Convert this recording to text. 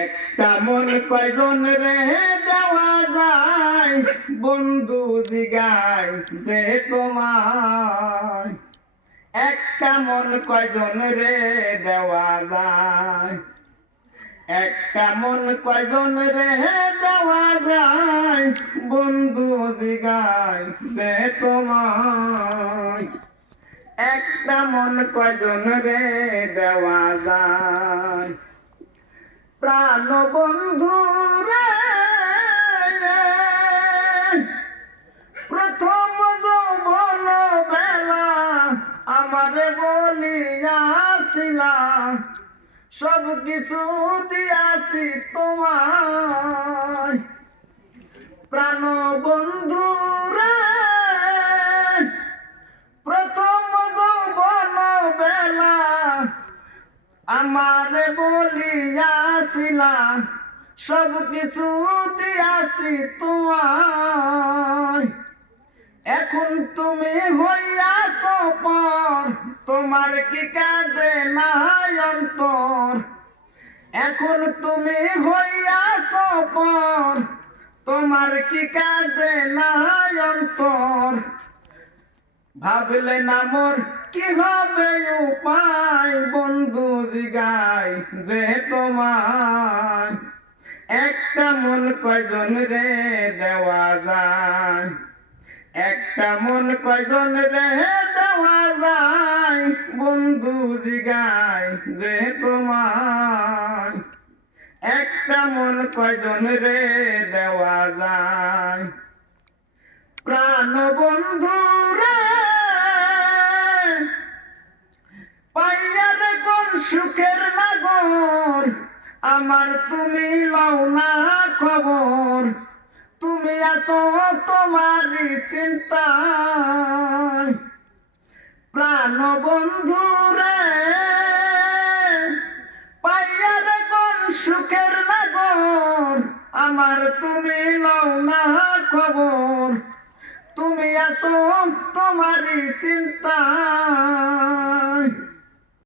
একটা মন কয়জন রে দেওয়া যায়, বন্ধু জিগায় যে তোমায়। একটা মন কয়জন রে দেওয়া যায়, একটা মন কয়জন রে দেওয়া যায়, বন্ধু জিগায় যে তোমায়। একটা মন কয়জন রে দেওয়া যায়। প্রাণ বন্ধু রে, প্রথম যৌবন বেলা আমারে বলিয়াছিলা, সব কিছু দিয়াছি তোমায়। প্রাণ বন্ধু রে, প্রথম যৌবন বেলা আমারে বলিয়াছিলা, সব কিছু দিয়াছি তোমায়। এখন তুমি হইয়াছ পর, তোমার কি কাঁদে নাই অন্তর। এখন তুমি হইয়াছ পর, তোমার কি কাঁদে নাই অন্তর। ভাবলে না মোর কি হবে উপায়, বন্ধু জিগায় যে তোমায়। একটা মন কয়জন রে দেওয়া যায়, একটা মন কয়জন রে দেওয়া যায়, বন্ধু জিগায় যে তোমায়। একটা মন কয়জন রে দেওয়া যায়। প্রাণ বন্ধু রে, পাইয়া দেখুন সুখের নাগর, আমার তুমি লও না খবর। তুমি আছো তোমারই চিন্তায়। প্রাণ বন্ধু রে, পাইয়া দেখুন সুখের নাগর, আমার তুমি লও না খবর। তুমি আছো তোমারই চিন্তায়।